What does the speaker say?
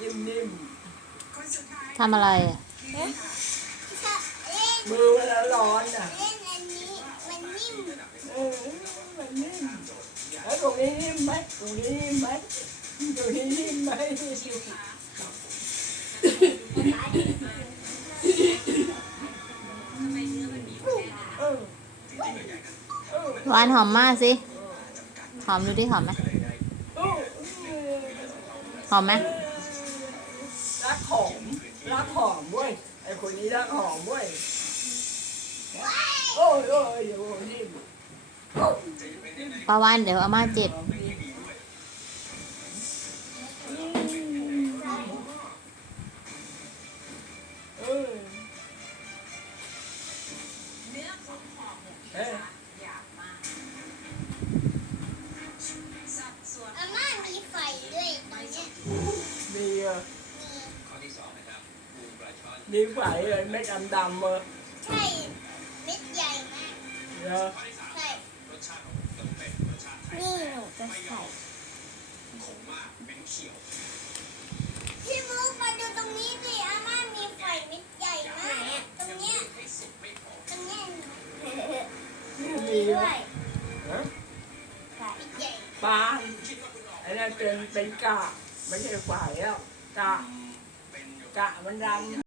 นิ่มทำอะไรอะถ้าเล่นๆมือเวลาร้อนอะเล่นอันนี้มันนิ่มเออมันนิ่มแล้วตรงนี้นิ่มไหมตรงนี้นิ่มไหมตรงนี้นิ่มไหมเออเออหวานหอมมากสิ หอมดูดิหอมไหมเออ หอมไหม คนนี้รักหอมเว้ยโอ้ยโอ้ยโอ้ยนิ่มประวันเดี๋ยวอาม่าเจ็บเมีมีไฝเลยเม็ดดำดำๆเออใช่เม็ดใหญ่มากเนอะใช่นี่หนูจะใส่พี่มุกมาดูตรงนี้สิอาม่ามีไฟเม็ดใหญ่มาก ตรงเนี้ยตรงเนี้ยมีด้ไหวมยฮะไฟใหญ่ปลาอันนั้นเป็นเป็นกะไม่ใช่ไฝแล้วกะกะมันดำ